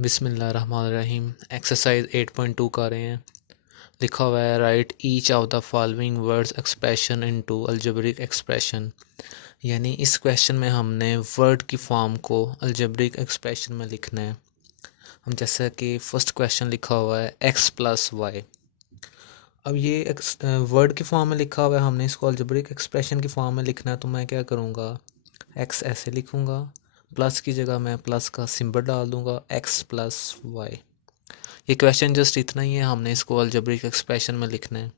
बिस्मिल्लाहिर्रहमानिर्रहीम। एक्सरसाइज 8.2 कर रहे हैं। लिखा हुआ है right each of the following words expression into algebraic expression. यानी इस क्वेश्चन में हमने वर्ड की फॉर्म को अलजेब्रिक एक्सप्रेशन में लिखना है। हम जैसा कि फर्स्ट क्वेश्चन लिखा हुआ है x प्लस वाई। अब ये वर्ड की फॉर्म में लिखा हुआ है, हमने इसको अलजेब्रिक एक्सप्रेशन की फॉर्म में लिखना है। तो मैं क्या करूँगा, x ऐसे लिखूँगा, प्लस की जगह मैं प्लस का सिंबल डाल दूँगा, x प्लस वाई। ये क्वेश्चन जस्ट इतना ही है, हमने इसको अलजेब्रिक एक्सप्रेशन में लिखना है।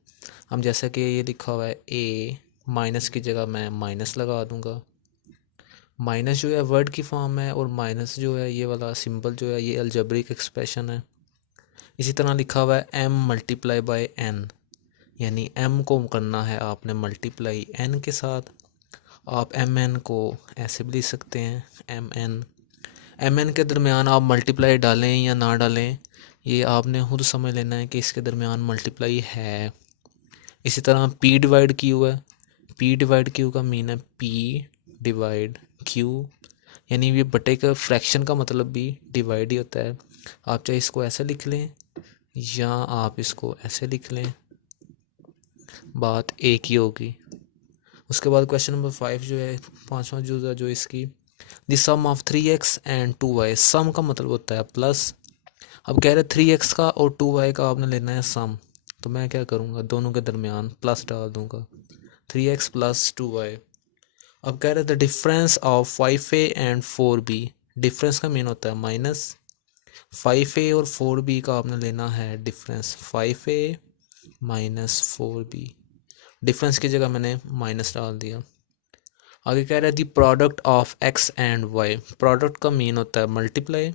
हम जैसा कि ये लिखा हुआ है a, माइनस की जगह मैं माइनस लगा दूँगा। माइनस जो है वर्ड की फॉर्म है और माइनस जो है ये वाला सिंबल जो है ये अलजेब्रिक एक्सप्रेशन है। इसी तरह लिखा हुआ है m मल्टीप्लाई बाई n, यानी m को करना है आपने मल्टीप्लाई n के साथ। आप mn को ऐसे भी लिख सकते हैं mn के दरमियान आप मल्टीप्लाई डालें या ना डालें, ये आपने खुद समझ लेना है कि इसके दरमियान मल्टीप्लाई है। इसी तरह p डिवाइड q है, p डिवाइड q का मीन है p डिवाइड q, यानी ये बटे का फ्रैक्शन का मतलब भी डिवाइड ही होता है। आप चाहे इसको ऐसे लिख लें या आप इसको ऐसे लिख लें, बात एक ही होगी। उसके बाद क्वेश्चन नंबर 5 जो है, पाँचवा जो इसकी, the sum of 3x and 2y। Sum का मतलब होता है प्लस। अब कह रहे 3x का और 2y का आपने लेना है सम, तो मैं क्या करूँगा, दोनों के दरमियान प्लस डाल दूँगा, 3x प्लस 2y। अब कह रहे the difference of 5a and 4b। Difference का मीन होता है माइनस। 5a और 4b का आपने लेना है difference, 5a minus 4b। Difference की जगह मैंने माइनस डाल दिया। आगे कह रहा है the product of x and y। Product का मीन होता है मल्टीप्लाई,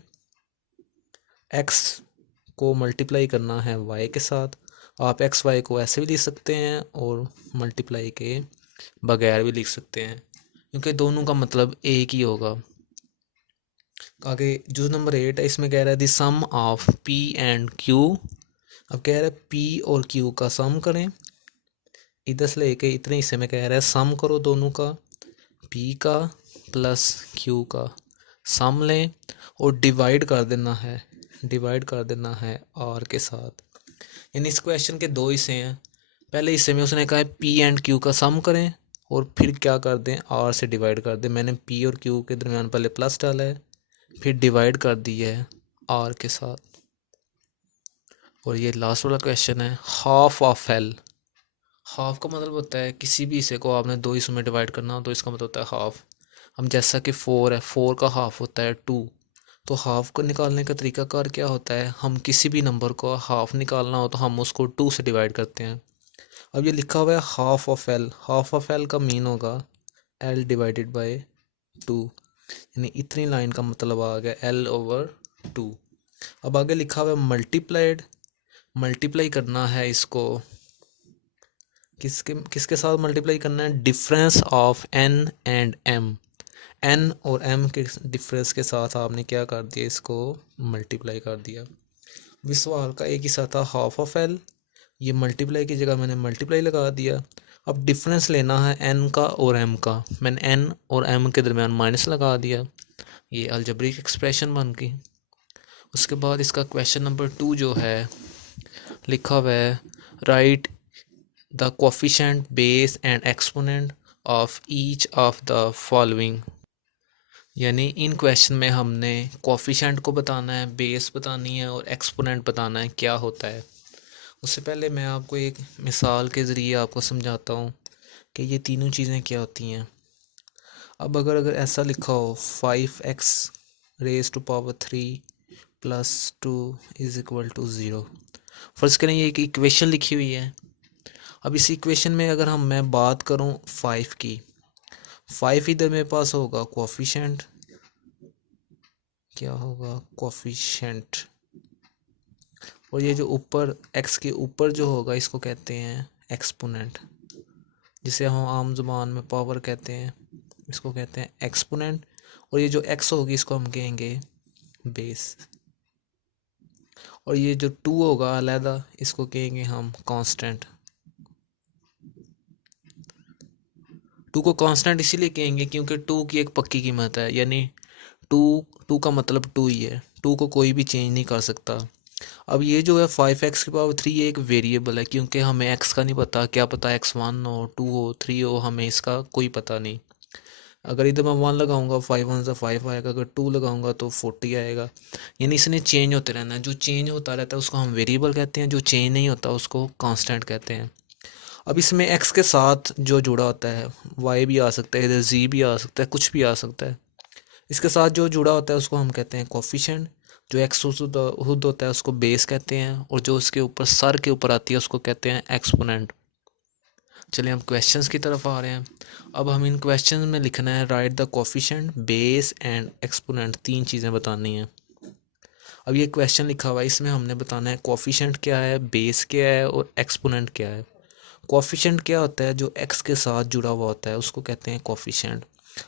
x को मल्टीप्लाई करना है y के साथ। आप एक्स वाई को ऐसे भी लिख सकते हैं और मल्टीप्लाई के बगैर भी लिख सकते हैं, क्योंकि दोनों का मतलब एक ही होगा। आगे जो नंबर 8 है, इसमें कह रहा है दी सम ऑफ p एंड q। अब कह रहा है p और q का सम करें, इधर से लेके इतने हिस्से में कह रहा है सम करो दोनों का, p का प्लस q का सम लें और डिवाइड कर देना है, डिवाइड कर देना है r के साथ। यानी इस क्वेश्चन के दो हिस्से हैं। पहले हिस्से में उसने कहा है p एंड q का सम करें और फिर क्या कर दें, r से डिवाइड कर दें। मैंने p और q के दरमियान पहले प्लस डाला है, फिर डिवाइड कर दिया है r के साथ। और ये लास्ट वाला क्वेश्चन है हाफ ऑफ l। हाफ का मतलब होता है किसी भी हिस्से को आपने दो हिस्सों में डिवाइड करना हो तो इसका मतलब होता है हाफ। हम जैसा कि 4 है, 4 का हाफ होता है 2। तो हाफ को निकालने का तरीकाकार क्या होता है, हम किसी भी नंबर को हाफ निकालना हो तो हम उसको 2 से डिवाइड करते हैं। अब ये लिखा हुआ है half of L, half of L का मीन होगा एल डिवाइडेड बाय 2, यानी इतनी लाइन का मतलब आ गया एल ओवर 2। अब आगे लिखा हुआ है मल्टीप्लाइड, मल्टीप्लाई करना है इसको किसके किसके साथ मल्टीप्लाई करना है, difference of N and M. N और एम के डिफरेंस के साथ आपने क्या कर दिया, इसको मल्टीप्लाई कर दिया। इस सवाल का एक ही सा था हाफ ऑफ एल, ये मल्टीप्लाई की जगह मैंने मल्टीप्लाई लगा दिया। अब डिफरेंस लेना है एन का और एम का, मैंने एन और एम के दरमियान माइनस लगा दिया। ये अलजेब्रिक एक्सप्रेशन बन गई। उसके बाद इसका क्वेश्चन नंबर 2 जो है लिखा हुआ है right the coefficient base and exponent of each of the following. यानी इन क्वेश्चन में हमने कोफिशिएंट को बताना है, बेस बतानी है और एक्सपोनेंट बताना है क्या होता है। उससे पहले मैं आपको एक मिसाल के ज़रिए आपको समझाता हूँ कि ये तीनों चीज़ें क्या होती हैं। अब अगर ऐसा लिखा हो 5x raise to power 3 plus 2 is equal to 0। First करें ये एक इक्वेशन लिखी हुई है। अब इस इक्वेशन में अगर मैं बात करूँ 5 की, 5 इधर मेरे पास होगा कोफिशिएंट, क्या होगा कोफिशिएंट, और ये जो ऊपर x के ऊपर जो होगा इसको कहते हैं एक्सपोनेंट, जिसे हम आम जुबान में पावर कहते हैं, इसको कहते हैं एक्सपोनेंट। और ये जो x होगी इसको हम कहेंगे बेस, और ये जो 2 होगा अलहदा इसको कहेंगे हम कांस्टेंट। 2 को कांस्टेंट इसीलिए कहेंगे क्योंकि 2 की एक पक्की कीमत है, यानी टू टू का मतलब टू ही है, टू को कोई भी चेंज नहीं कर सकता। अब ये जो है 5x⁻³ ये एक वेरिएबल है, क्योंकि हमें x का नहीं पता, क्या पता x1 हो, 2 हो, 3 हो, हमें इसका कोई पता नहीं। अगर इधर मैं 1 लगाऊंगा 5 1 5 आएगा, अगर 2 लगाऊंगा तो 40 आएगा। यानी इसने चेंज होते रहना है, जो चेंज होता रहता है उसको हम वेरिएबल कहते हैं, जो चेंज नहीं होता उसको कांस्टेंट कहते हैं। अब इसमें x के साथ जो जुड़ा होता है, y भी आ सकता है, इधर z भी आ सकता है, कुछ भी आ सकता है। इसके साथ जो जुड़ा होता है उसको हम कहते हैं कोफिशिएंट। जो एक्स खुद होता है उसको बेस कहते हैं, और जो उसके ऊपर सर के ऊपर आती है उसको कहते हैं एक्सपोनेंट। चलिए हम क्वेश्चंस की तरफ आ रहे हैं। अब हम इन क्वेश्चंस में लिखना है right the coefficient, base and exponent, तीन चीज़ें बतानी हैं। अब ये क्वेश्चन लिखा हुआ है, इसमें हमने बताना है कोफिशिएंट क्या है, बेस क्या है और एक्सपोनेंट क्या है। कोफिशिएंट क्या होता है, जो एक्स के साथ जुड़ा हुआ होता है उसको कहते हैं कोफिशिएंट।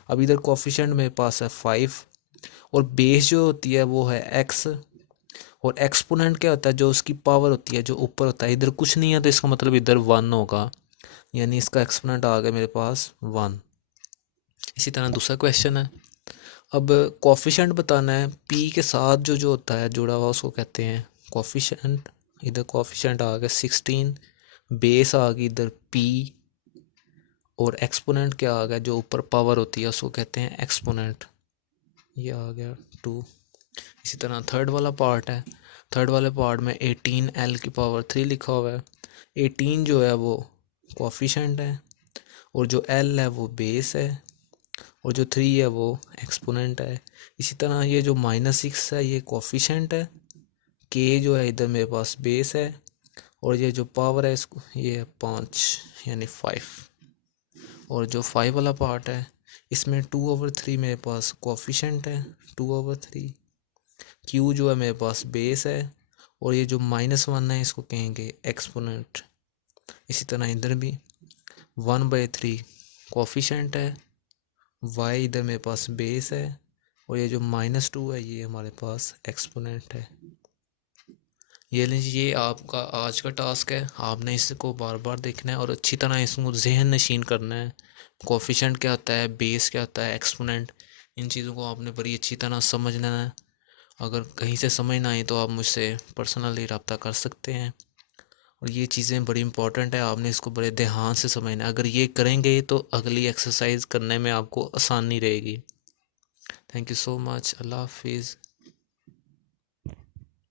अब इधर कोफिशिएंट मेरे पास है 5, और बेस जो होती है वो है एक्स, और एक्सपोनेंट क्या होता है, जो उसकी पावर होती है, जो ऊपर होता है। इधर कुछ नहीं है तो इसका मतलब इधर 1 होगा, यानी इसका एक्सपोनेंट आ गया मेरे पास 1। इसी तरह दूसरा क्वेश्चन है। अब कोफिशिएंट बताना है, पी के साथ जो जो होता है जुड़ा हुआ उसको कहते हैं कोफिशिएंट। इधर कोफिशिएंट आ गया 16, बेस आ गई इधर पी, और एक्सपोनेंट क्या आ गया, जो ऊपर पावर होती है उसको कहते हैं एक्सपोनेंट, ये आ गया 2। इसी तरह थर्ड वाला पार्ट है। थर्ड वाले पार्ट में 18l⁻³ लिखा हुआ है। 18 जो है वो कोफिशिएंट है, और जो l है वो बेस है, और जो 3 है वो एक्सपोनेंट है। इसी तरह ये जो -6 है ये कोफिशिएंट है, k जो है इधर मेरे पास बेस है, और ये जो पावर है इसको ये है 5 यानी 5। और जो 5 वाला पार्ट है इसमें 2/3 मेरे पास कोफिशिएंट है, 2/3। q जो है मेरे पास बेस है, और ये जो -1 है इसको कहेंगे एक्सपोनेंट। इसी तरह इधर भी 1/3 कोफिशिएंट है, y इधर मेरे पास बेस है, और ये जो -2 है ये हमारे पास एक्सपोनेंट है। ये लीजिए, ये आपका आज का टास्क है। आपने इसको बार बार देखना है और अच्छी तरह इसको जहन नशीन करना है। कोफिशिएंट क्या होता है, बेस क्या होता है, एक्सपोनेंट, इन चीज़ों को आपने बड़ी अच्छी तरह समझना है। अगर कहीं से समझ ना आए तो आप मुझसे पर्सनली रब्ता कर सकते हैं। और ये चीज़ें बड़ी इंपॉर्टेंट है, आपने इसको बड़े ध्यान से समझना है। अगर ये करेंगे तो अगली एक्सरसाइज करने में आपको आसानी रहेगी। Thank you so much. Allah हाफिज़।